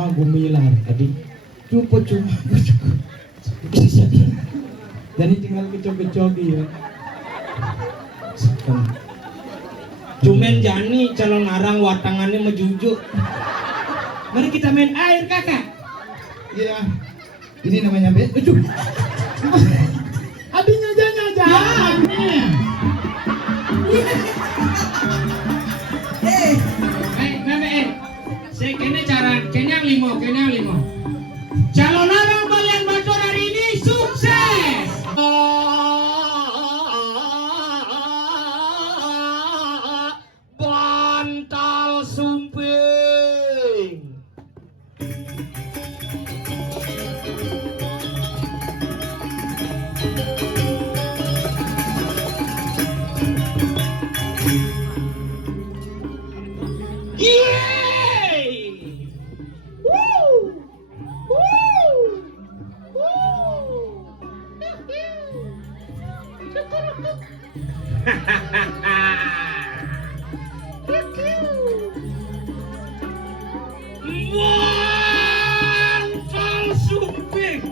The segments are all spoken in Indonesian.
lama gumilar tadi cuma jadi tinggal kecok-kecok ya. Cuman jani calon arang watangannya mejujuk. Mari kita main air kakak. Iya. Ini namanya betul. Adinya aja. Saya kena limo. Calon arang balian bacor hari ini sukses. Bantal sumping. Bantal sumping.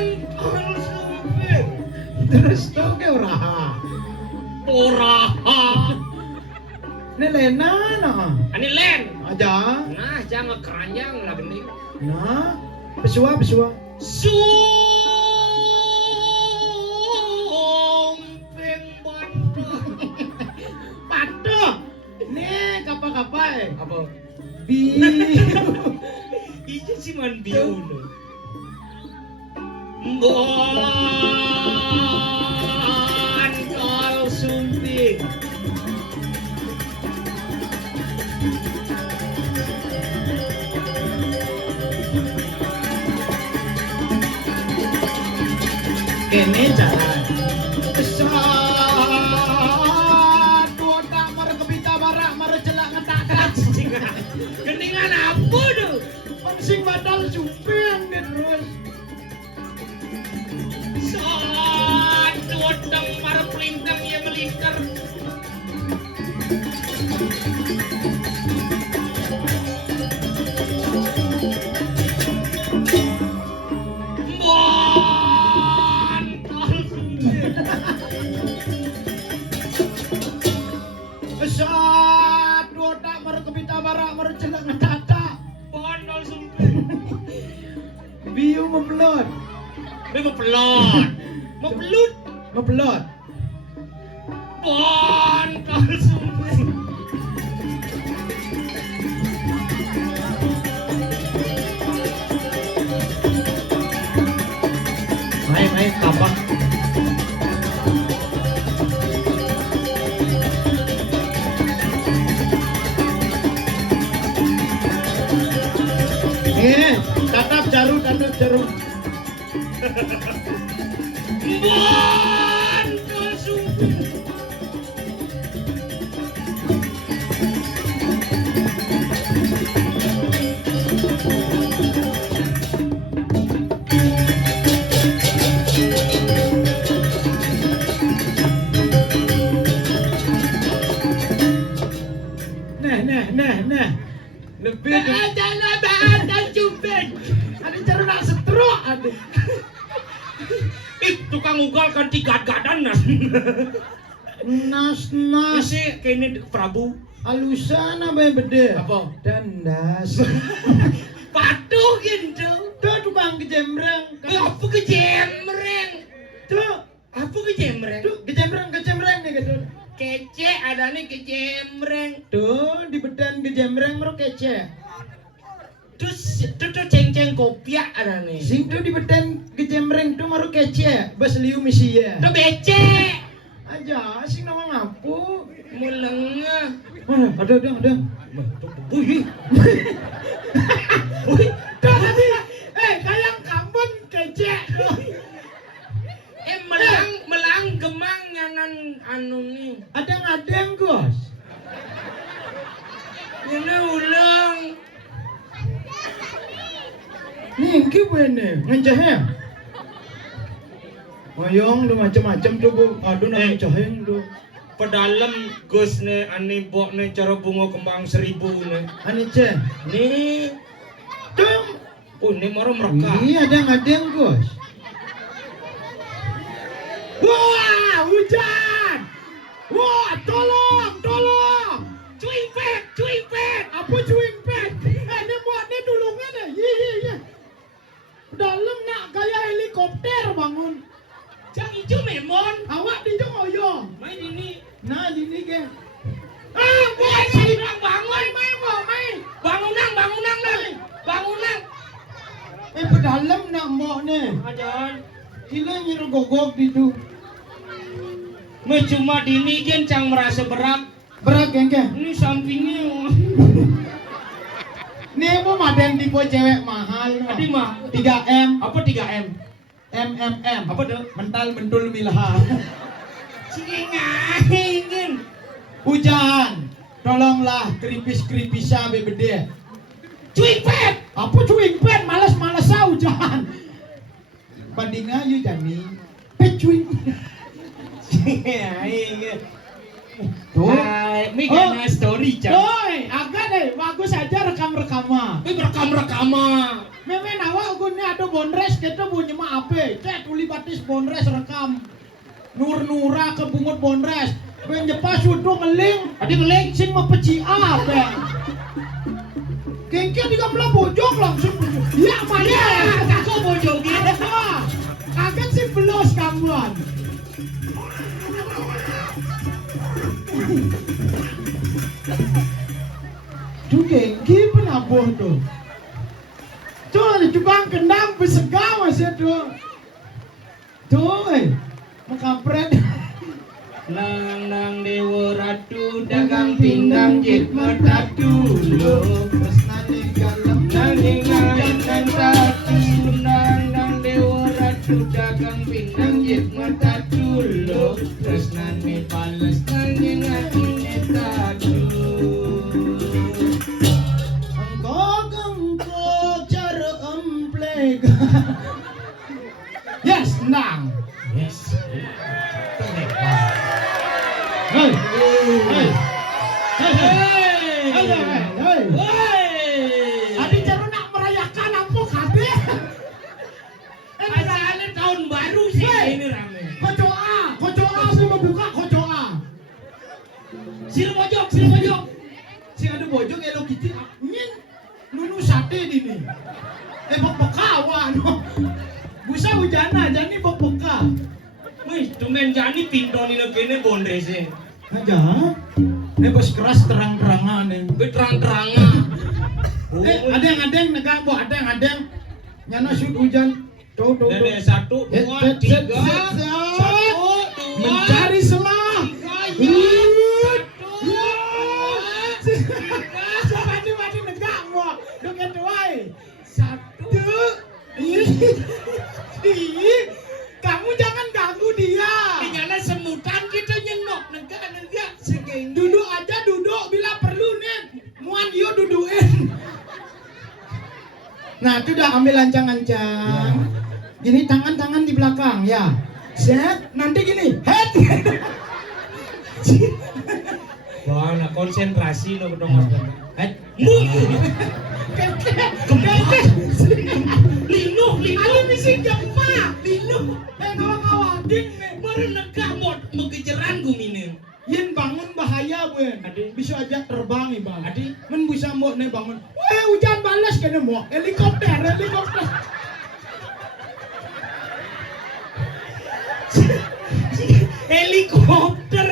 Bantal sumping. Terus tau ke oraha. Ini lena nah. Ani len. Aja. Nah, jangan keranjang lah gini. Nah, pesua. Sumping bantal. Patuh. Nih kapa-kapai. Apa? Biu. Itu sih man biu. Bantal sumping. Kene jalan. Satu otak mar kepita barak mar celak ngetakan. Geningan apa tuh? Pensing badal sumping dia terus. Satu otak mar pelintang ya melingkar. Satu otak mar kepita barak mar celak ngetakan. Bantal sumping. Biu membelot. Dia mempelot. Mempelut. Membelot. Bantal sumping. Main kapan? Tatap jarum. Bantal sumping. Nah. Lebih Jangan bantal sumping. ada jarum nak setruk ada. Tukang ugal kan tiga-gadan nas. Nas. Isi kini Prabu. Alusan apa yang beda? Apa? Dandas. Patuh gitu. Tuh tukang kejembreng. Apa kejemreng? Tuh Apa kejemreng? kejembreng nih gitu. Kece ada nih kejemreng. Tuh di bedan kejembreng meru kece. Terus tuh ceng-ceng kopiak ada nih. Sing tuh di bedan kejembreng tuh meru kece. Bas liu misi ya. Tuh becek. Aja sing nama ngapu. Mulengah. Ada. Wih. Dah tadi. Kayang kambon kecek. Melang gemang nyanan anu nih. Adeng Gos. Ini ulang. Nih gimana? Ngencehnya? Mayong tuh macam-macam tuh bu. Aduh nak ngenceheng tuh. Pedalem Gus ne ani bok ne cara bunga kembang 1000 ne. Ani ceh. Nih, Tuh. ini maro mereka. Ini adeng Gos. Wah hujan. Wah tolong. Cuing pet. Apa cuing pet? Ini buatnya dulungan ya. Iya. Dalam nak gaya helikopter bangun. Cang ijo memon. Awak di jong oyong. Main ini. Nah ini ke. Boy, sirang bangun. Main. Bangunan. Pedalam nak mbok ni. Ajan. Gila nyiru gogok di tu. Cuma dini gen cang merasa berat. Berat gengke. Ini sampingnya. Ni mau maden tipe cewek mahal. Adi mah 3M. apa 3M? MMM. Apa tuh? Mental mentul milha. Ingin. Hujan. Tolonglah keripis-keripisa bebede. Cuing pet. Apa cuing pen? Males hujan. Bandingnya you jani. Cuing. Ingin. Tuh. Ini karena story cang. Doi, agak deh. Bagus aja rekam-rekaman. Ini rekam-rekaman. Memang awak guni ada bonres kita bunyi mah apa? Cek uli batis bonres rekam. Nur-nura ke bungut bonres. Ben jepas sudu ngeling. Adi ngeling. Sing mah peci apa? Kengke di gamla bojok langsung. Ya mana? Aku bojok gitu. Kaget sih belos kamuan. Tuh kengke penabuh tuh. Tuh ada cubang kendang besegah masih tuh. Tuh, makampret. Nang dewa ratu dagang pindang jit mertatu lo. Tresnane galem Nang tatu nang dewa ratu dagang pindang jit mertatu lo. Tresnane bales nang atine tatu. Engkok cara emplek. Yes, nang. Yes. Hey. Adi cara nak merayakan apa kade? Asalnya tahun baru sih ini rame. Kocoa aku mau buka kocoa. Sil pojok. Si ada bojong Hello Kitty. Nyin nunu sate dini. Bekawan. Busa hujana jani beka. Wih, cuman jani pindoni negene bondrese. Aja. Ini bos keras terang-terangan nih. Terang-terangan. Ada yang negak bu, ada yang nyana shoot hujan. Tuh. Dede 1, 2, 3. 1, 2. Mencari selah. Mati negak bu. Dengan tuai. 1. Kamu jangan ganggu dia. Nyala semutan kita nyenok negara segeng. Duduk aja bila perlu nih. Muan dia dudukin. Nah, itu udah ambil ancang-ancang. Gini tangan di belakang ya. Set, nanti gini. Head. Wah, nah konsentrasi lo dong. Head. Linuh. Alu misi gempa. Linuh. Ngawang-ngawang Baru negak mau kejeran gumine. Yen bangun bahaya buen. Adi. Bisa aja terbang bang. Adi. Men bisa mau nih bangun. Weh hujan balas kena mau. Helikopter. Helikopter.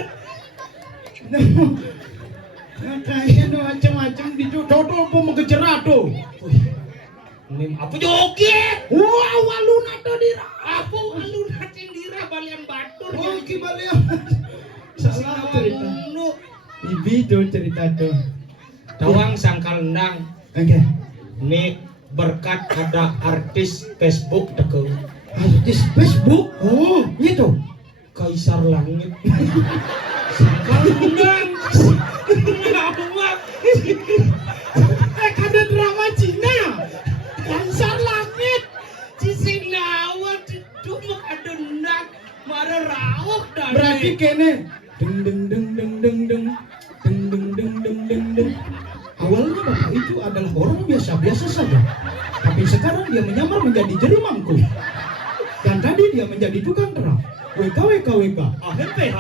Nah, kayaknya tuh macam-macam di tuh mau mengejerat tuh. Nim apa joget? Wah, waluna tuh dira. Aku alun hati dira balian batur. Oh, kibalian. Salah cerita. Nu Ibi tuh cerita tuh. tawang sangkal nang. Oke. Ini berkat ada artis Facebook teko. Artis Facebook. Oh, itu. Kaisar Langit. Sangkal nang. Ngawak. Ada drama Cina. Kaisar Langit. Cising nawak cuma ada nang. Mara rawak dah. Berarti kene deng deng deng deng deng deng deng deng deng deng deng deng. Awalnya bapak itu adalah orang biasa-biasa saja, tapi sekarang dia menyamar menjadi jeri mangkuk. Dan tadi dia menjadi tukang terap. WK. Akhir PH.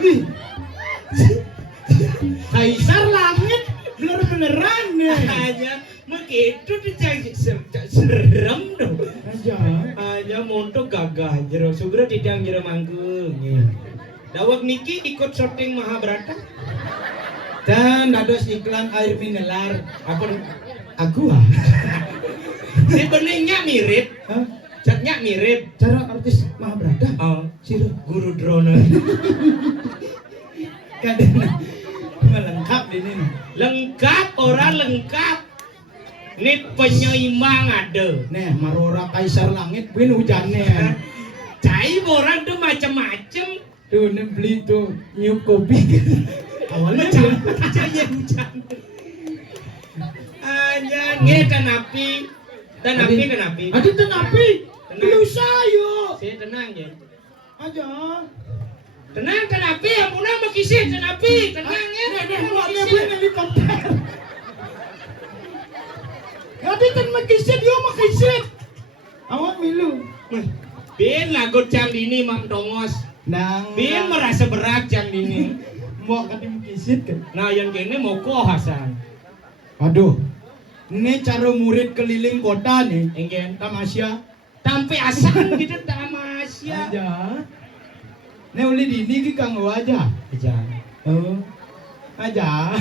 Ih, Kaisar Langit bener-beneran nih. Hanya begitu dicari serem dong. Aja. Hanya montok gagah jero sugra tidak jero manggung. Dawak niki ikut syuting Mahabharata. Dan dados iklan air mineral. Apa Aqua. sebenarnya mirip, Hah? catnya mirip. Cara artis Mahabharata. Oh, Siro. Guru Drona. Kadang melengkap ini. Lengkap orang lengkap. Ini penyeimbang ada. Nih, marora Kaisar Langit win hujannya. Cai orang tuh macam-macam. Tuh, nih beli tuh nyup kopi. Awalnya Macam cai hujan. Hanya ngetan api. Tenapi. Adi tenapi. Tenang. Lu sayo. Saya tenang ya. Aja. Tenang tenapi, ampun sama kisih tenapi. Tenang ya. Nih, mulanya win helikopter. Adi ten makisih dia makisih. Awak milu. Bin lagut jam dini Mang Dongos. Nang. Bin merasa berat jam dini. Mau kati makisih kan. Nah yang kini mau ko Hasan. Aduh. Ini cara murid keliling kota nih. Engen. Tamasya. Tampe asan gitu tamasya. Aja. Nih uli dini ki kang aja. Aja. Oh. Aja.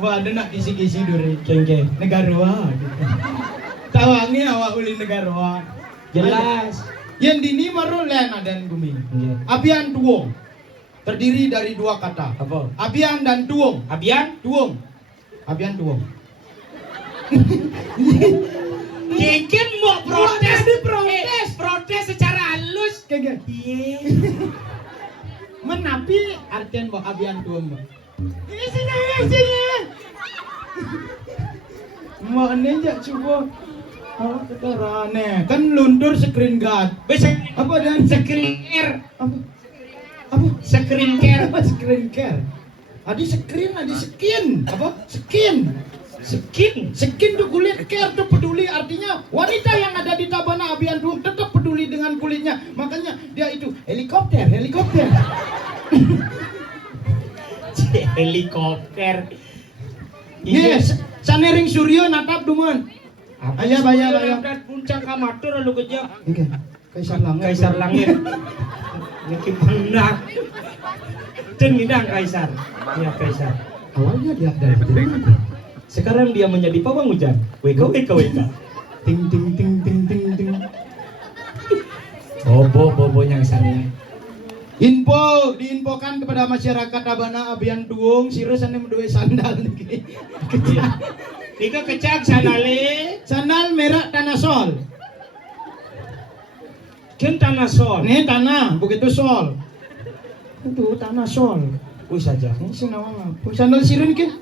Wah, ada nak kisi-kisi duri. Kengke. Negarawa. Tawangi awak uli negarawa. Jelas. Yang dini maru len adan gumi. Iya. Abian tuwong. Terdiri dari dua kata. Apa? Abian dan tuwong. Abian? Tuwong. Abian tuwong. Kengken mau protes. Protes. Protes secara halus. Kayak Iya. menapi artian bahwa abian tuwong. Isinya. Mau nejak coba. Oh, keterane. Kan luntur screen guard. Besok Apa dan screen care. apa? Apa? Screen care. Apa screen care? Adi screen, adi skin. Apa? Skin. Skin. Skin tuh kulit, care tuh peduli, artinya wanita yang ada di Tabana Abian Tuwong tetap peduli dengan kulitnya. Makanya dia itu helikopter. Helikopter. Yes, sanering Suryo natap duman. Ayah, bayar. Puncak kamatur lu kejam. Oke, Kaisar Langit. Kaisar Langit. Niki benar. Dan ngidang Kaisar. Iya Kaisar. Awalnya dia dari Jerman. Sekarang dia menjadi pawang hujan. WK. Ting ting ting ting ting ting. Bobo yang sana. Diinfokan kepada masyarakat Tabana Abian Tuwong, siresan yang menduwe sandal niki. Ika kecak sanale. Sandal merah tanah sol. Ken tanah sol. Ini tanah, begitu sol. Itu tanah sol. Wih saja. Ini sinawang apa? Sandal sirun ke?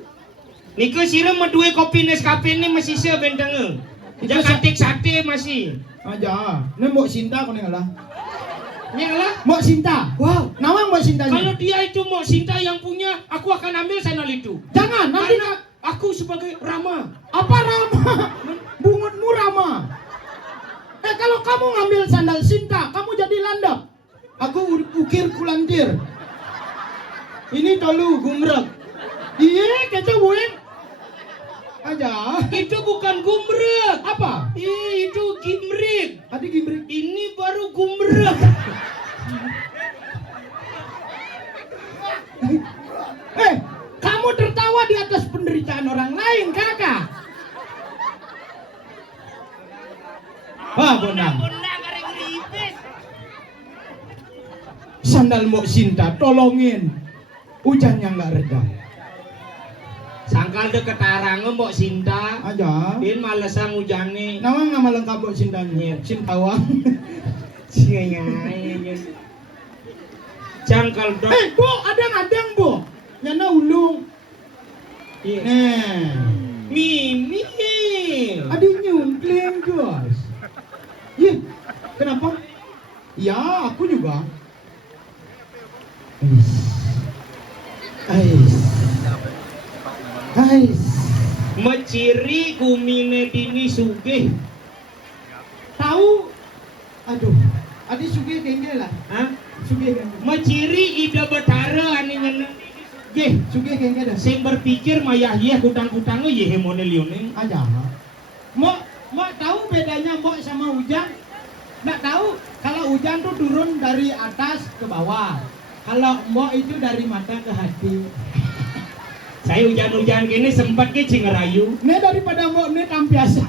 Niko sirem medue kopi Nescafe ini masih sebentang. Itu Jakatik sate masih. Aja. Ini mbok Sinta kau ngalah. Nyala. Mbok Sinta. Wow, nawang mbok Sinta. Kalau dia itu mau Sinta yang punya, aku akan ambil sandal itu. Jangan, nanti Karena aku sebagai Rama. apa Rama? Bungutmu Rama. Kalau kamu ngambil sandal Sinta, kamu jadi landap. Aku ukir kulantir. Ini tolu gumrek. Iya, kita buin. Aja. Itu bukan gumrek. Apa? Itu gimrik. Adik gimrek. Ini baru gumrek. Kamu tertawa di atas penderitaan orang lain, kakak. Wah, Bonang. Sandal Mbok Sinta tolongin. Hujannya nggak reda. Sangkal deket arang Mbok Sinta. Aja. Din malesang hujane. Nawang nama lengkap Mbok Sintanya. Sintawang. Jangkal dok. Bu, adang-adang, Bu. Nyana ulung. Iya. Nah. Mimi. Ada nyungkling, guys. Iya. Kenapa? Ya, aku juga. Ais. Meciri kumine dini sugih. Tahu? Aduh. Adi sugih kengge lah. Hah? Sugih kengge. Meciri ida betara ane nyeneng Gih, sugih kengge dah. sing berpikir mayah kutang-kutangnya ye hemone lione. Aja. Mau tahu bedanya Mbok sama hujan? Nggak tahu. Kalau hujan tuh turun dari atas ke bawah. Kalau Mbok itu dari mata ke hati. Saya hujan-hujan gini sempat ke Cingerayu. Ini daripada Mbok ini tampiasa.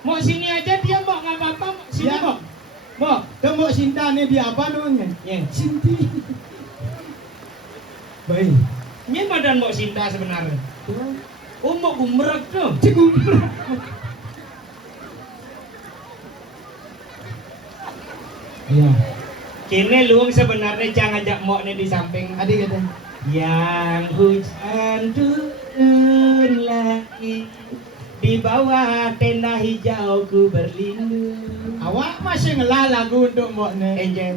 Mau sini aja dia Mbok nggak apa-apa. Sini Ya. Mbok. Mbok, ke Mbok Sinta nih dia apa namanya? Ya. Sinti. Baik. Ini badan Mbok Sinta sebenarnya. Oh Mbok gumrek tuh. Cigugur. Iya. Kini luang sebenarnya jangan ajak Mbok nih di samping. Adik kata. Yang hujan turun lagi di bawah tenda hijau ku berlindung. Awak masih ngelah lagu untuk Mbok nih. Enjel.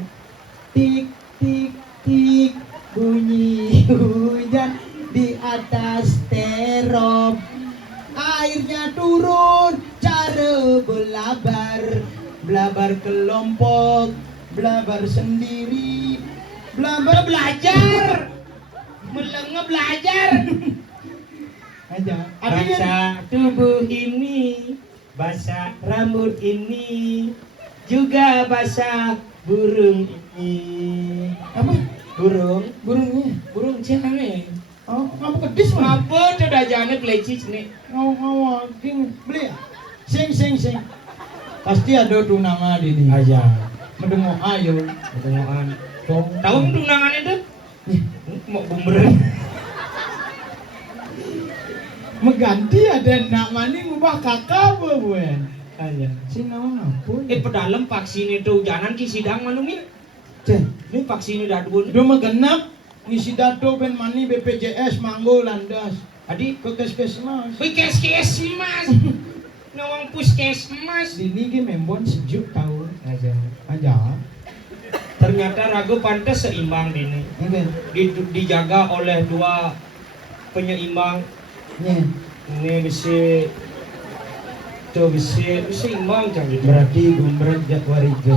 Tik tik tik bunyi hujan di atas terop. Airnya turun cara belabar kelompok, belabar sendiri, belabar Belajar. Melenge belajar. aja. Basah tubuh ini, basah rambut ini, juga basah burung ini. Apa? Burungnya, burung cewek. Oh, kamu kedis mah? Apa tuh dajane plecis nih? Ngawang beli ya? Sing. Pasti ada tuh nama di ini. Aja. Mendengo ayo. Ketengoan. Dong. Tahu tunangan itu? Ih, Mau bumerang. mengganti ada nak mani ngubah kakak buen. Aja. Sing nama ngapun? Pedalem vaksin itu jangan ki sidang manumin. Ceh, Ini vaksin udah dua. udah megenap ngisi dato ben mani BPJS manggo landas. Adi, Ke Puskesmas. puskesmas. Nawang puskesmas. Dini ki membon sejuk tahun. Aja. Aja. Ternyata ragu pantas seimbang ini. Oke. Dijaga oleh dua penyeimbang. Nih, Ini bisa tuh bisa seimbang jangan. berarti gumbrek Jatwarijo.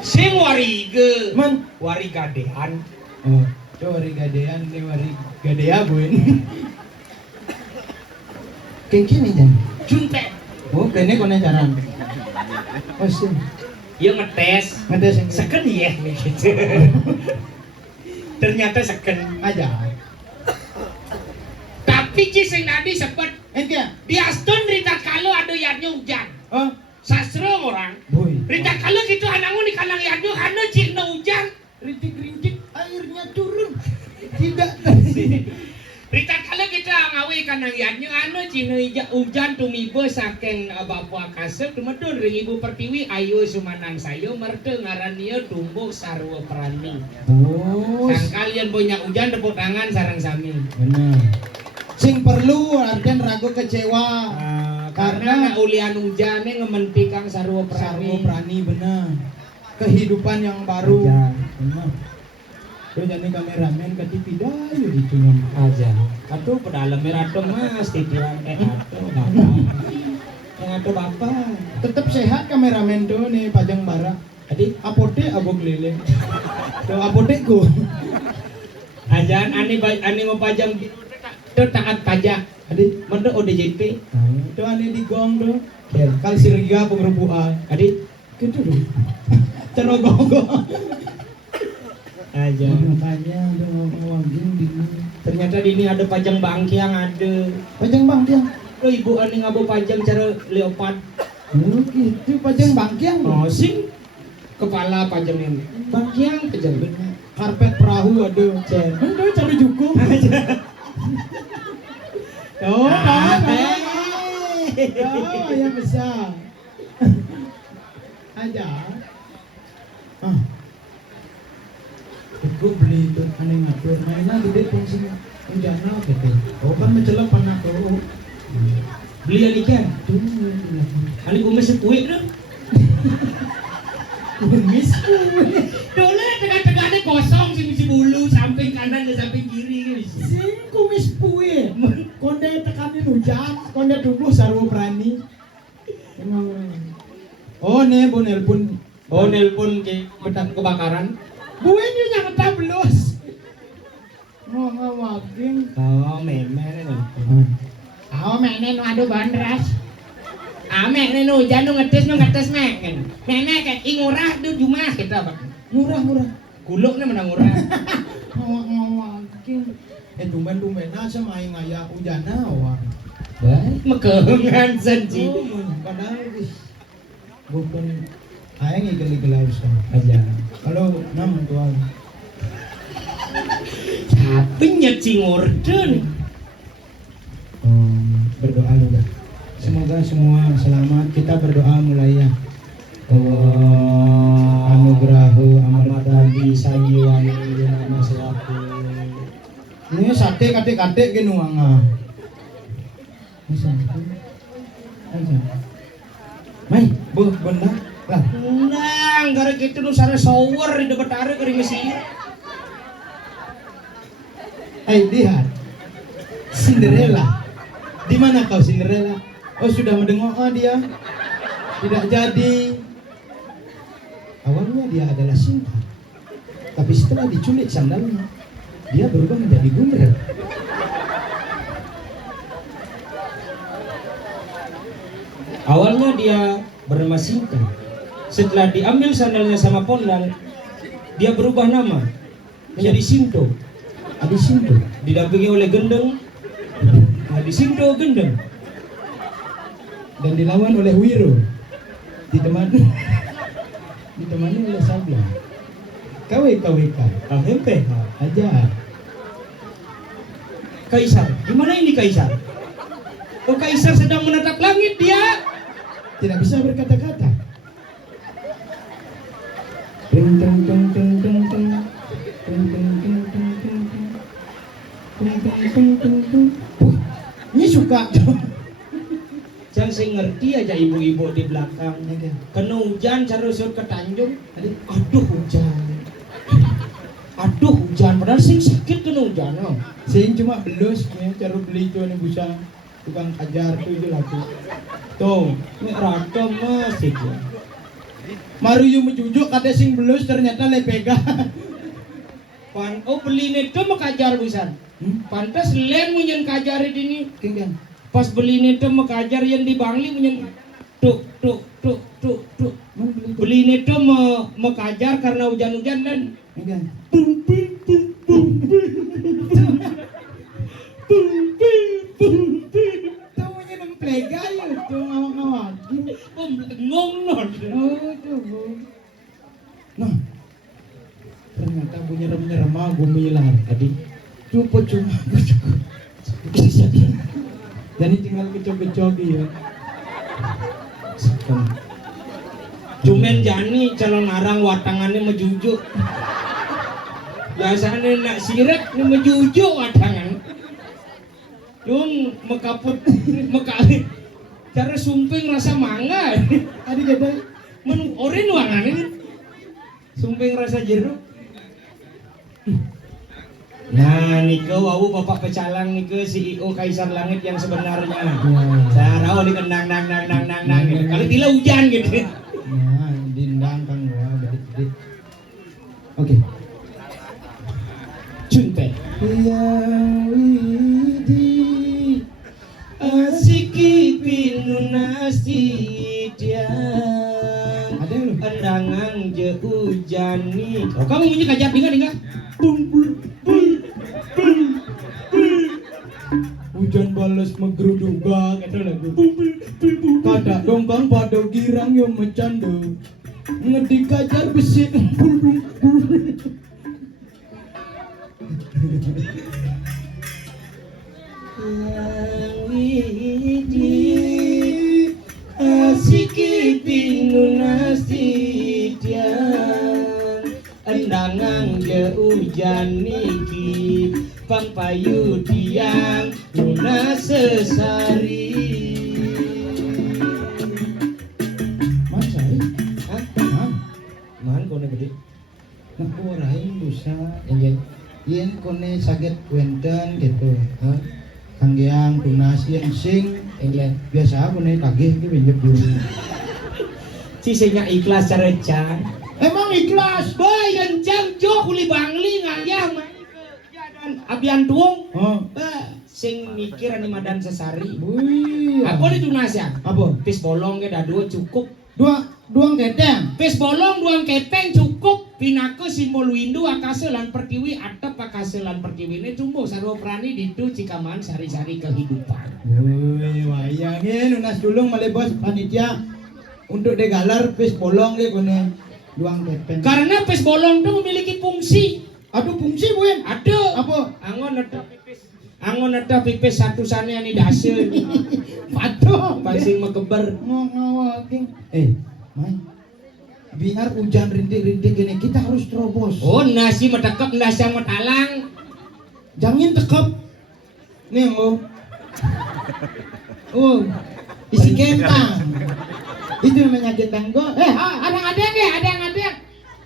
Sing warige, Man. warigadean. Oh, itu wari gadean ini wari gadea buen. Kengkini jan. Junte. Oh, kene kone jaran. Oh, sih. Iya ngetes. Ngedes yang Seken ya nih gitu. Ternyata seken. aja. Tapi sing nadi sepet Ente. di Aston Rita kalau ada yadnya hujan. Oh, Sastra orang. boy. Rita kalau gitu anangu di kanang yadnya karena cina hujan. Rintik-rintik airnya turun. Tidak tersi. Rita kalau kita ngawi kanang yadnya cina hujan tumibo saking bapa kasep tumedun ring ibu pertiwi ayo sumanang sayo merte ngaran ieu tumbuh sarwa perani. Oh, Sang kalian punya hujan tepuk tangan sareng sami. benar. Sing perlu artian ragu kecewa. Karena ulian hujannya ngementi kang sarwa Sarwo perani. Prani benar. Kehidupan yang baru. Aja. Benar. Tuh jadi kameramen ke TV dah gitu non. Aja. Atuh pedalam merah mas titian atuh bapak. Yang atuh bapak. Tetap sehat kameramen tuh nih pajang bara. Adik Apotek abog lele. Tuh apotekku. ajan ani mau pajang tuh taat pajak. Adik, Mende ODJP. tuh ane di gong tuh. Kali sirga pengerubuan. Adik Gitu tuh. Cerogong. aja. Makanya ada ngomongin di Ternyata di ini ada pajang bangkiang ada. pajang bang dia. Oh ibu ani ngabo pajang cara leopard. Oh gitu pajang bangkiang tuh. Oh sing kepala pajemen bagian pejabat Karpet perahu aduh. Aduh cari jukung. Oh, yang besar. Aja. Gue beli itu aneh ngatur mainan gede fungsi hujannya gitu. Oh kan mencelam panah tuh. beli lagi kan Tuh. kali kumis sepuik dong Kumis. dulu tengah-tengahnya kosong si bulu samping kanan dan samping kiri Sing kumis puye. Konde tekanin hujan, konde tumbuh sarwa berani. Oh nih bu nelpon. oh nelpon ke pedan kebakaran Buin yun yang tablos. Mau ngawagin. oh memen Oh menen aduh bandras. ame nih hujan nu ngetes men nenek kayak ingurah tuh cuma kita apa Murah. kuluk nih menang murah Ngawagin. Tumben asa main ngayak hujan awang. baik mekengan senji Padahal bukan ayang igel-igel harus aja kalau nam tuan. tapi nyecing orden Berdoa juga. Semoga semua selamat. Kita berdoa mulai ya. Anugrahu amat tadi sajiwani nama selaku. Ini sate kate gini wanga. Mai, bu benar lah. Nang, gara gitu nu sare shower di depan are kering Mesir. Lihat. Cinderella. Di mana kau Cinderella? Oh sudah mendengar dia. Tidak jadi. Awalnya dia adalah Sinta. Tapi setelah diculik sandalnya, dia berubah menjadi gundel. Awalnya dia bernama Sinta. Setelah diambil sandalnya sama Pondal, dia berubah nama menjadi Sinto. Adi Sinto. Didampingi oleh Gendeng. Adi Sinto Gendeng. Dan dilawan oleh Wiro. Ditemani oleh Sabla. KWK. KMP. Aja. Kaisar. Gimana ini Kaisar? Oh Kaisar sedang menatap langit dia. Tidak bisa berkata-kata. Teng teng teng teng teng teng. Teng teng teng teng teng teng. Teng teng teng teng teng. Ini suka. Jangan saya ngerti aja ibu-ibu di belakang. Kena hujan carusut ke Tanjung. Aduh hujan. Padahal sing sakit kena hujan. Sing cuma belus nih cara beli itu nih bisa tukang kajar tuh itu laku. Tuh, Nek rata mas itu. Maruyu menjujuk ada sing belus ternyata lepega. Beli neto mau kajar busan. Pantas len munyen kajar ini. Tinggal. Pas beli neto mau kajar yang di Bangli munyen tuk. Beli neto mau kajar karena hujan-hujan dan Tinggal. Tahu yang plega ya tuh ngawang-ngawang. ngong non. Oh tuh. Nah, ternyata bunyi nyerem aku milar tadi. Cuma. Jadi tinggal kecok-kecok ya. Cuman jani calon arang watangannya mejujuk. Biasanya nak siret ni mejujuk watangan. Yung mekaput mekali. Cara sumping rasa mangga. Tadi jadi Men oren wangannya. Sumping rasa jeruk. Nah, nike wau bapak pecalang nike CEO Kaisar Langit yang sebenarnya. Saya tahu di nang. Kali bila hujan gitu. Nah, dindang kan gua bedit. Oke. Junte. Ya widi Asiki pinunasi dia. ada yang lu? Endangan je ujani. Oh, kamu bunyi kajak dengar? Hujan balas megruduga kata lagu. Kada dongkang pada girang yang mecandu. ngedikajar besi. Asiki pinunasidian endangang je hujan niki pampayu tiang luna sesari. Masa Hah? Hah? Man kone gede? Nakurain busa. Enggak. Yen kone sakit wenten gitu. Hah? Kanggiang tunas yang sing Enggak. biasa aku nih tagih ki pinjam dulu. Sisinya ikhlas carecan. Emang ikhlas? Boy yang jang jo kuli bangli ngayang main ke jadan abian tuung. Oh. Sing mikir ani madan sesari. Wih. Aku di tunas ya. Apa? Pis bolong ke dadu cukup. Duang keteng. Pis bolong duang kepeng cukup. Pinake simbol windu akase lan pertiwi atep akase lan pertiwi ini tumbuh sarwa prani ditu cikaman sari-sari kehidupan. Woi, wayangin unas dulung malebos panitia untuk degalar pis bolong ke kone duang keteng. Karena pis bolong itu memiliki fungsi. Aduh fungsi buen. Ada. Apa? Angon ada pipis satu sane ani dase. Paduh. Pasing mekeber. Ngawaking. Mai. Biar hujan rintik-rintik gini kita harus terobos. Oh nasi metekep nasi yang metalang. Jangan tekep. Nih oh. Oh. Isi kentang. Itu namanya kentang go. Ada ya, ada yang ada.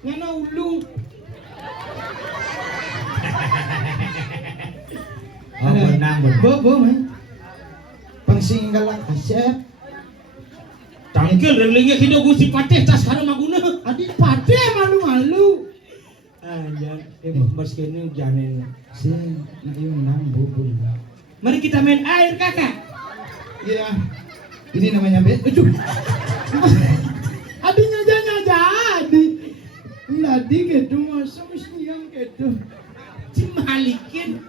Ngana ulu. Oh benang. Bo mai. Pangsing galak asep. Tangkil relingnya kita gusi pateh tas kana maguna. Adik pade malu-malu. Anjang, meski ini hujanin. Sing nak nang bubul. Mari kita main air kakak. Iya. Ini namanya aduh. Adinya jadi. Ladi gitu masa mesti yang gitu. Cimalikin.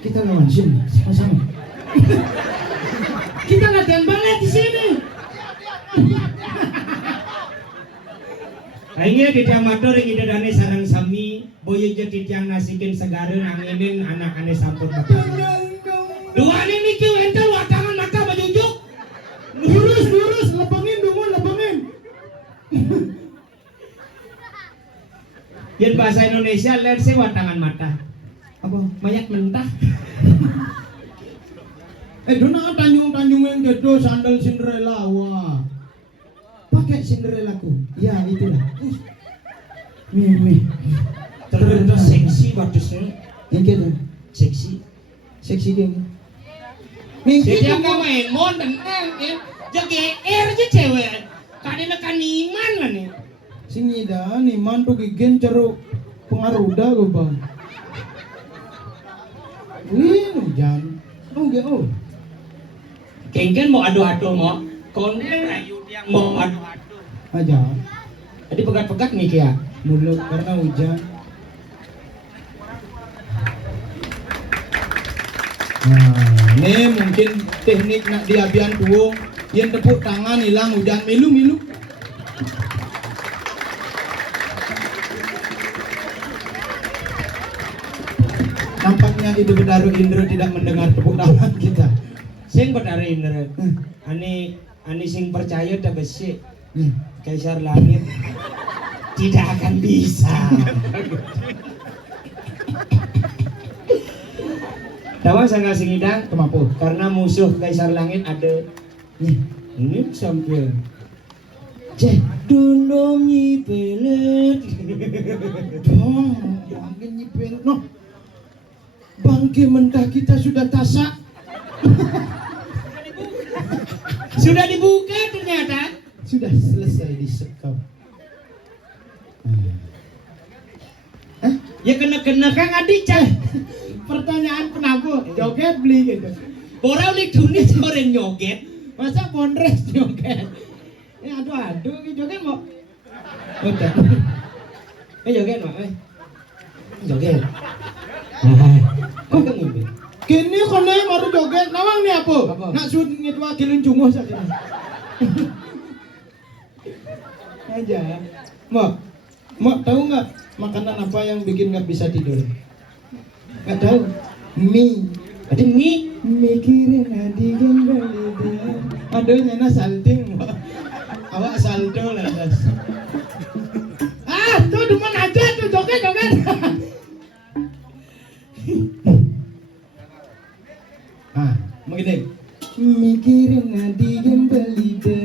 Kita lawan sini sama-sama. Kita latihan banget di sini. Akhirnya di tiang matur yang ida dane sarang sami, boyo je di tiang nasikin segareun anginin anak ane sampun batang. Dua ini niki wentel watangan mata bajujuk. Lurus, lebengin dungun, lebengin. Yen bahasa Indonesia lihat sih watangan mata. Apa? Banyak mentah. Dona tanjung yang gitu sandal Cinderella wah. Pakai Cinderellaku. Ya itulah. Mimi. Terus seksi batusnya. Yang gitu. Seksi dia. Nih, Jadi aku main mon tenang ya. Jadi aja cewek. Kadang kaniman lah nih. sing ida niman tuh gigen ceruk pengaruda gue bang. Wih, hujan. Oh, gitu. Kengken mau adu-adu mau. Konde rayu yang mau adu-adu. Aja. Jadi pegat-pegat nih ya. Mulut karena hujan. Nah, ini mungkin teknik nak diabian tuung. Yang tepuk tangan hilang hujan milu-milu. Nampaknya itu Bedaru Indro tidak mendengar tepuk tangan kita. Sing Bedaru Indro. Ani sing percaya tak besi. Kaisar langit tidak akan bisa. Tawa sangat singidang Kemapun. karena musuh Kaisar Langit ada. Ini sampai. Cek dulu nyipelet. Dong, bangke nyipel. No. Bangke mentah kita sudah tasak. Sudah dibuka ternyata. Sudah selesai disekap. Ya kena Kang Adi cah. Pertanyaan kenapa? Joget beli gitu. Bora ulik tunis orang nyoget. Masa bonres joget? Aduh, ini joget mau? Udah. Joget mak. Joget. Kok ngimpi? Kini kone baru joget. Nawang nih apa? Apa? Nak sud ngitwa kilun cunguh saja. aja. Mak tahu nggak makanan apa yang bikin nggak bisa tidur? Nggak tahu. Mie. Ada mie. Mikirin adigan balida. Aduh nyana salting. Awak saldo lah das. Tuh demen aja tuh joget. Begini. Mikirin adigan balida.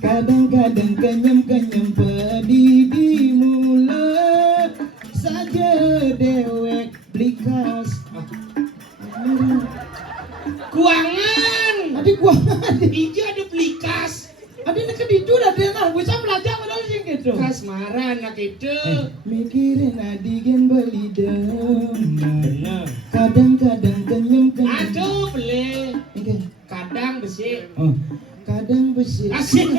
Kadang-kadang kenyam pedih di mulut saja dewek blikas. Kuangan. Adi kuangan. Ijo ada belikas. Adi nak itu dah dia nak bisa belajar padahal sing gitu. Kasmaran nak itu. Mikirin adigan balida. Bener. Kadang-kadang kenyam. Aduh beli. Oke. Kadang besi. Oh, kadang besi. Asik.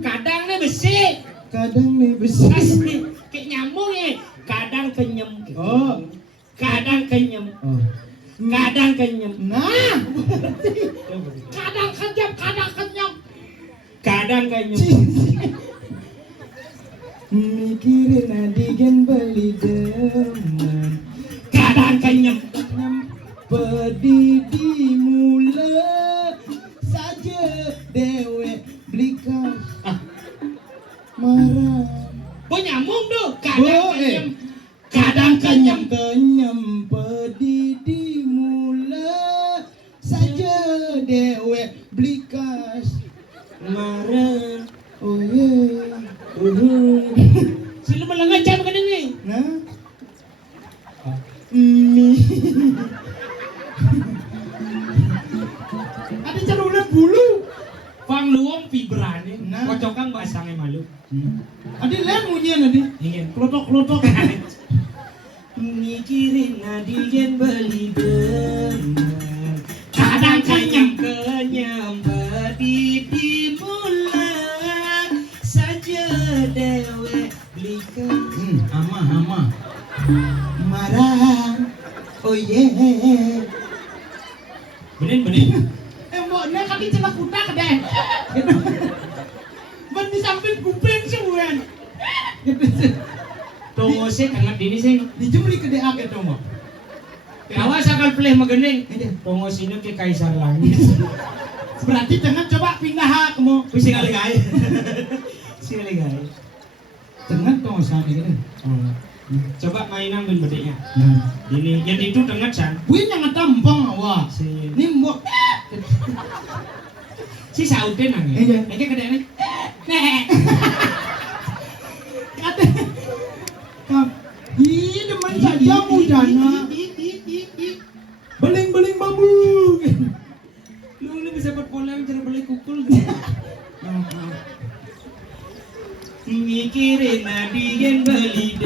Kadang nih besi. Kadang nih besi. Asik. Kayak nyambung ya. Kadang kenyem. Oh. Kadang kenyem. Oh. Kadang kenyem. Nah, Kadang kenyem. Kadang kenyem. Mikirin adigan balida. Kadang kenyem. Pedih di mulut saja dewe blikas. Marah. Oh nyambung tuh. Kadang Oh, kenyem. Kadang kenyem. Pedih di mulut saja dewe blikas. Marah. Oh yeah. Sila melengah jam kan ini. Nah. Mie. Ada carulan bulu. Pang luang vibrane. Nah. Kocokan basangnya malu. Adi lain munyian adi. Ingin. Klotok. Mikirin adigen beli bener. Kadang kenyam pedih di mulut saja dewe belikan. Hama. Marah. Oh yeah. Benin. Mboknya kaki celak kuda deh. Ben di samping kuping sebulan. Tunggu sih kangen dini sih. Dijemli ke DA ke dong. Awas akal pelih megening. Tunggu sini ke kaisar langit. Berarti jangan coba pindah kamu. Bisa kali gay. Sekali gay. Jangan dong sana gitu. Coba mainan ben bedeknya. Nah, Ini yang itu dengar san. buin yang tampang awak. Si Ini mbok. si sauden nang. Iya. Iki kedene. Nek. Kata. Ih, demen saja mudana. Beling bambu. Lu bisa buat pola cara beli kukul. Mikirin adigen beli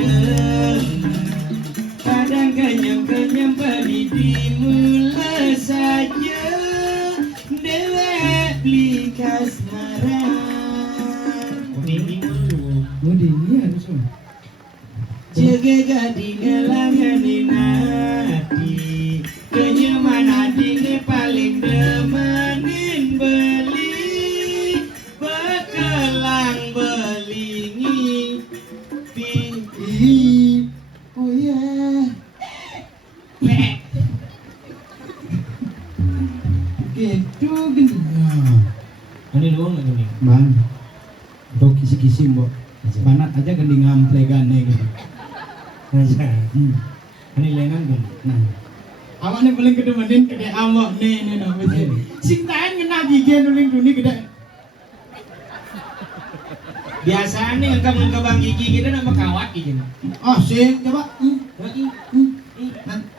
kadang kenyam pedih di mulut saja dewe beli kasmaran. Ini mulu. Oh, ini harus. Jaga gading elangan hati kenyaman hati paling demenin beli bekelang belingi Oh yeah. Gitu gini. Ini doang nggak nih? Bang, do kisi-kisi mbok. Banat aja gending ngamplegane gitu. Ini lengan kan? Nah, awak nih paling gede mending gede awak nih no besi. Sing tahan ngena gigi nuling duni gede. Biasanya engkau bang gigi kita nama kawat gitu. Oh sing coba.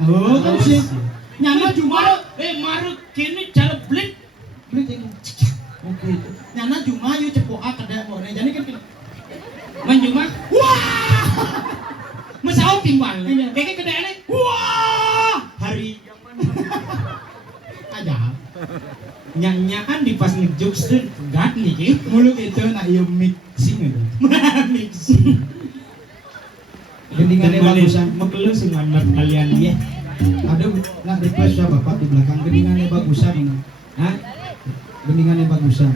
Oh kan sing. Nyana cuma marut kini cara blit. Oke. Nyana cuma yo cepoa kada mo. Jadi kan Manjuma. Wah. Mesau timbang. Kayak kedene. Wah. Hari aja. Nyanyian di pas ngejokes tuh gat nih ki. Mulut itu nak yo mixing itu. Mixing. Gendingannya bagusan. Mekelu sing mandat kalian ya. Ada nak request siapa Bapak di belakang gendingannya bagusan ini. Hah? Gendingannya bagusan.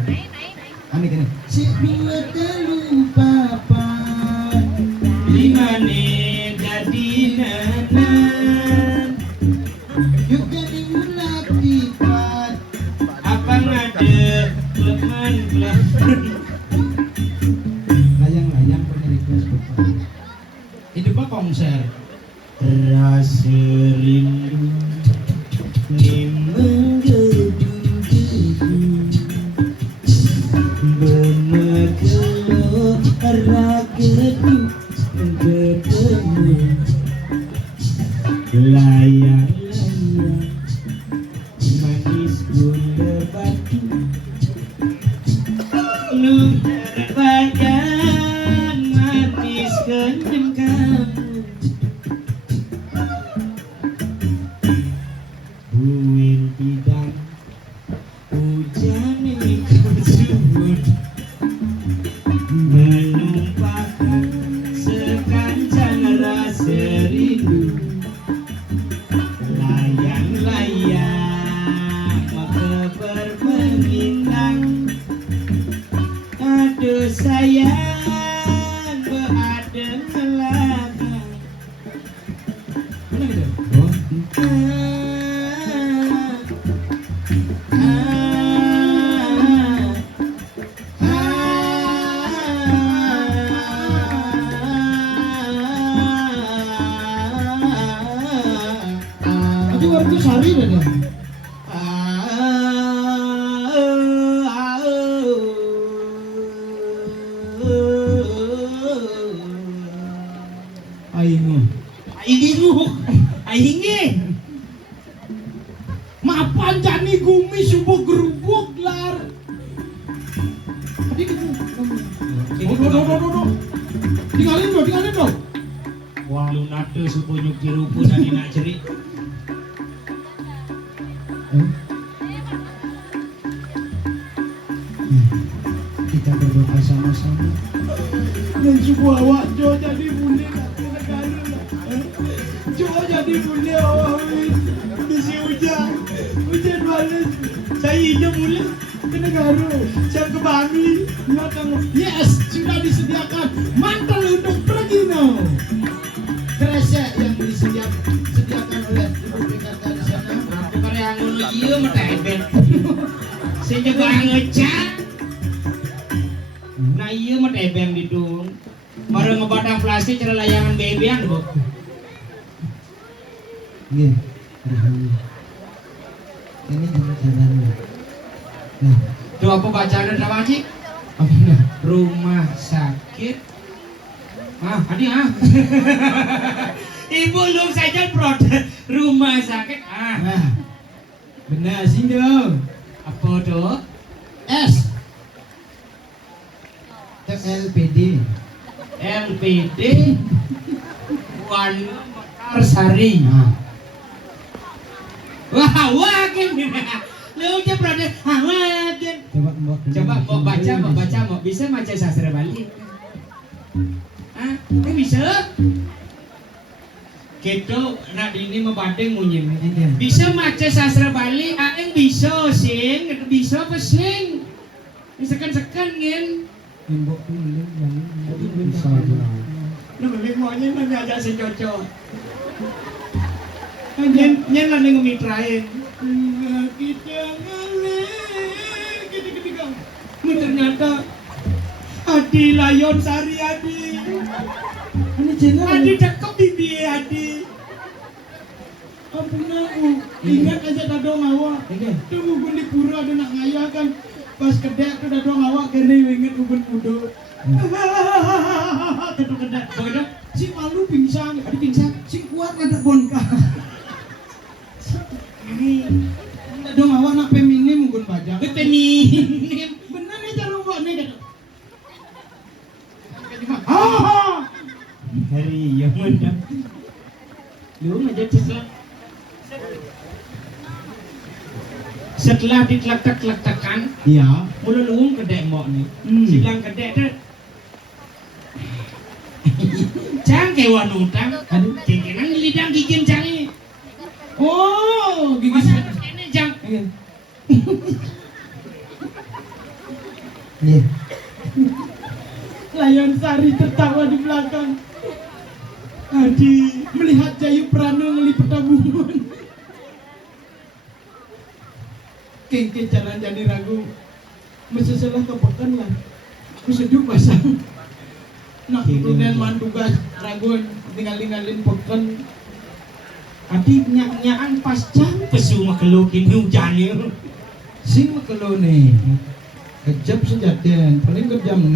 Aneh gini. Si dua telu papat. Lima nih jadi nanan. Yuk jadi ulat tipat. Apa ngade leman Layang-layang punya request Bapak. Hidupnya konser. rasa rindu ni menggebu-gebu bermegelo ragedu ketemu layang-layang manis gula batu lu terbayang manis kenyang kamu Buin tidak hujan ikut subur menumpahkan sekancang rasa rindu layang-layang keber berlintang aduh sayang berada ngelakang Mana gitu? Nanti warga sari dah dia. Aing. Aing Mapan jani gumi subuh gerubuk lar. Tadi gitu. Do. Tinggalin dong. Wah lu nade subuh nyuk jerupu tadi nak cerik. Kita berdoa sama-sama. Dan subuh awak Jo jadi bule nak negara lah. Jo jadi bule awak bisi hujan balik. Saya hijau bule ke negara. Saya ke Bali. Yes, sudah disediakan mantel untuk pergi no. Kresek yang disediakan oleh Ibu PKK di sana. Aku kali yang ngono ieu mah teben. Saya juga ngecak. Nah ieu mah teben didung. Bareng ngebadang plastik cara layangan bebean, Bu. Nggih. Ini jalan. Nah, Tuh apa bacaan sama Cik? apa nah? Rumah sakit. Adi Ibu lu saja protes rumah sakit. Nah, benar sih dong. Apa tuh? S. LPD. LPD Wan Mekarsari. Nah, Wah, gini. Lu aja protes. Wah, gini. Coba mau baca, mau bisa baca sastra Bali. Bisa? Gitu, nak ini membanding munyin. Bisa baca sastra Bali, yang bisa sing, bisa apa sing? Sekan-sekan ngin. Tembok tuh yang bisa. Lu beli maunya nanti aja si cocok. Nyen lah nih ngemitrain. Kita ngalih, kita. Ternyata Adi Layon Sari Adi. Ini channel. Adi cakep bibi Adi. Ampun aku. Ingat aja dadong awak. Tuh gugun di pura ada nak ngayah kan. Pas kedek tuh dadong awak kene inget gugun pudo. Tutup kedak. Bagaimana? Si malu pingsan. Adi pingsan. Si kuat ada bonka. Dadong awak nak feminim gugun bajak. Feminim. Bener nih cara buat nih. Hari yang mana? Lu aja setelah diletak-letakan, Iya. mula luung kedek mok nih. Silang kedek tu. Cang kewan utang, kengkenan lidang gigin cangi. Oh, gigi Masa ini jang. Iya. Layan Sari tertawa di belakang. Adi melihat Jayu Prano ngelipet tabungan. Kengke jalan jadi ragu. Meseselah kepekan lah. Kuseduk pasang. Nah, kemudian mantugas ragun tinggalin peken. Adi nyak-nyakan pas jam pesu makelukin hujannya. Sing makelo nih. Kejap sejaten, paling ke jam 6.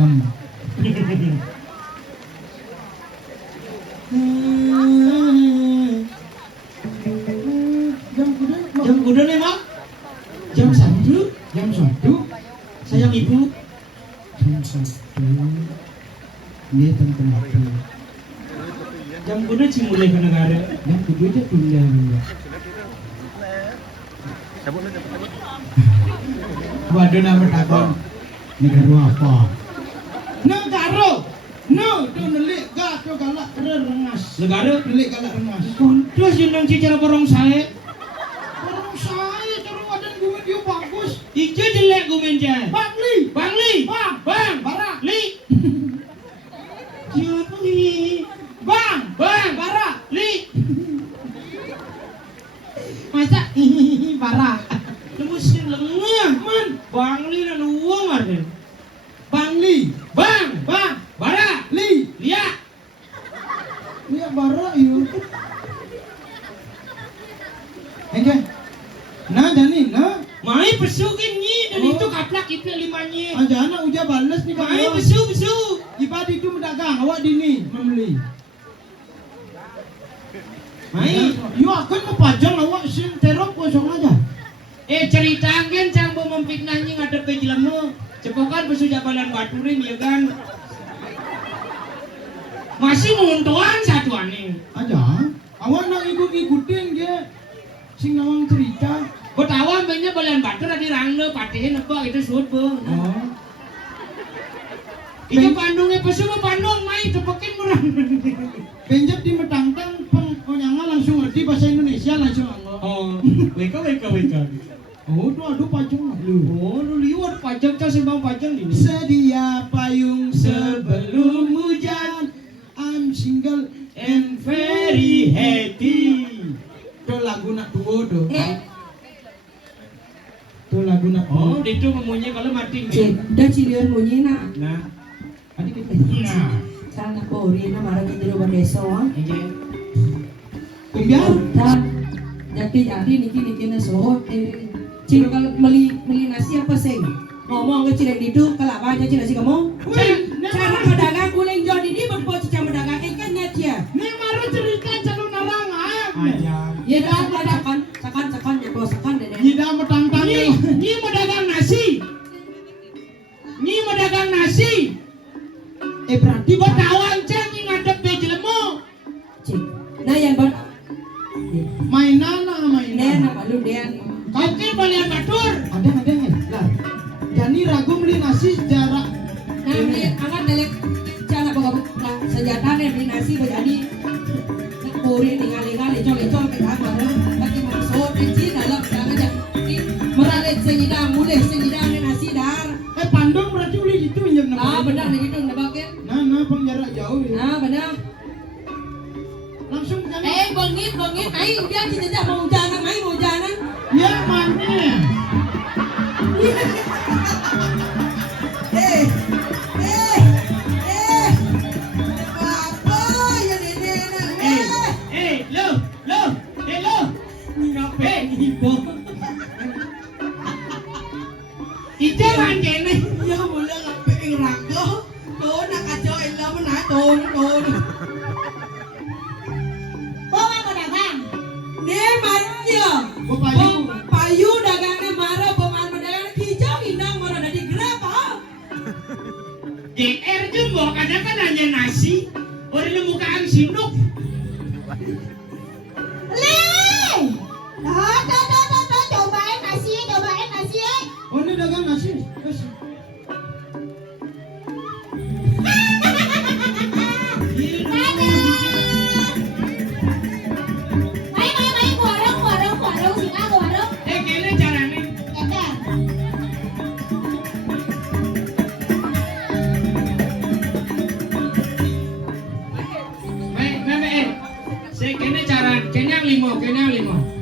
Jam kuda nih mak. Jam 1. Jam 1. Sayang ibu. Jam 1. Ini tentang apa? Jam kuda mulai ke negara. Yang kedua aja tunda dulu. Waduh nama takon. Negara apa? Negara. No, tu nelik gak tu galak rengas. Negara. Nelik galak rengas. Kondos jeneng cicara borong saya. Orang saya terus ada gumen dia bagus. Ijo jelek gumenja. Bangli. Bangli. Bang. Bara. Li. Siapa ini? Bang. Bara. Li. Masa bara. Lemusin lengah. Man. Bangli dan uang ada. Bangli. Bang. Bang. Bara. Li. Lia. Lihat bara yuk. Oke. Nah Dani, nah. Mai pesukin ni dan Oh. itu kaplak itu limanya. Aja anak uja balas nih Mai kamu. pesu. Ibadah itu mendagang, awak dini membeli. Mai. Yo akan mempajang awak sin terok kosong aja. Ceritakan cambo memfitnahnya ngadep ke jelemu. Cepokan pesu jabalan baturin ya kan. Masih nguntuan satu aneh. Aja. Awak nak ikut-ikutin dia. Sing nawang cerita. Betawa banyak balan batur ada rangna patihin apa itu suut po. Oh. Itu Bandungnya pesu mah Bandung main cepokin murah. Penjat di metangtang penyangan langsung ngerti bahasa Indonesia langsung anggap. Oh, weka. Oh, tuh aduh pajang lu. Oh, lu liwat pajang tas sembang pajang ini. Sedia payung sebelum hujan. I'm single And very happy. Tuh lagu nak tuo tuh. Tuh lagu nak Oh, tuo. itu memunyi kalau mati. Dan cilian munyi na. Nah, Adik kita. nah, Sana ko rin na marang hindi rin baneso ha. aja. Kumbiar. Ta. Jati niki na suot. Cino kal meli nasi apa sing? Ngomong ke cilian itu kalaban aja nasi kamu. Cara pedagang kuning John ini berbuat cara pedagang ikan net ya. Nih mara cerita calon narang Aja. Ya dah sakan ya bos sakan deh. Tidak metangtang. Ni medagang nasi. Ni medagang nasi. Berarti Betawa cang yang ngadep ke jelemu. Cik. Nah yang ber. mainan. Den apa lu den? Oke, balian batur. Ada lah. Jani ragu beli nasi jarak. Nah ini akan dari cara bawa senjata nih beli nasi berjadi. Puri ningali lecol ke kamar. Lagi masuk kecil dalam jangan jadi. Meralit senyidang mulai senyidang nasi dar. Pandong berarti boleh gitu minjem Ah benar nih gitu nebakin. Nah penjarak jauh ya. Ah benar. Langsung kan. Bengit, ay udah tidak mau hujanan, ay mau hujanan. Ya mana? Apa ya nenek? Lo. Ngapain ibu? Itu manjene. Ya boleh ngapain raga? Tuh nak kacau elah mana tuh. Bawa mau dagang. Nemannya. Payu. Payu dagangnya marah peman pedagang hijau inang marah dari gerapa. GR jumbo kadang kan hanya nasi. Orang lu mukaan sinuk. Lih. Tuh, cobain nasi. Oh ini dagang nasi. Terus. Main, warung, singa ke warung. Kene carane. Ember. limo, kene limo.